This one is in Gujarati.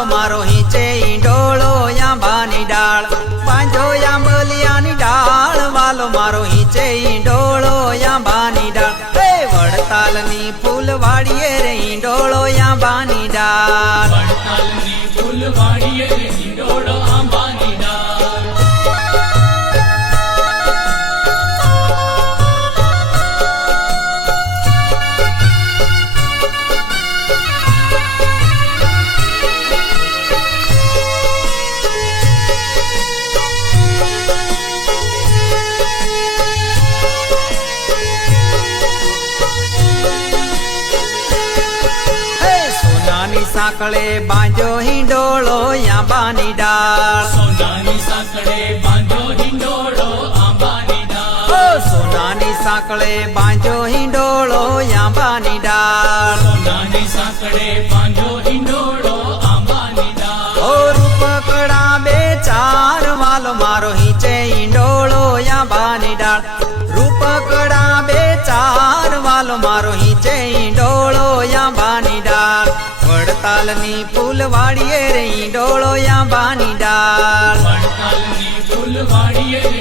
વાલો મારો હિંચે ઈંડોળો યાંબાની ડાળ બાંજો યાંબલિયાની ડાળ વાલો મારો હિંચે ઈંડોળો યાંબાની ડાળ હે વડતાલની ફૂલવાડીએ રે ઈંડોળો યાંબાની ડાળ વડતાલની ફૂલવાડીએ રે ઈંડોળો આંબાની ડાળ સાંકળે બાંજો હિંડોળો યાંબાની ડાળ સોનાની સાંકળે બાંધો હિંડોળો આંબાની ડાળ ઓ સોનાની સાંકળે બાંજો હિંડોળો યાંબાની ડાળ સોનાની સાંકળે બાંધો હિંડોળો આંબાની ડાળ ઓ રૂપકડા બે ચાર વાલો મારો હિંચે હિંડોળો યાંબાની ડાળ રૂપકડા બે ચાર વાલો મારો હિંચે હિંડોળો યાંબાની ડાળ વડતાલની ફૂલવાડીએ રે ઈંડોળો યાંબાની ડાળ વડતાલની ફૂલવાડીએ રે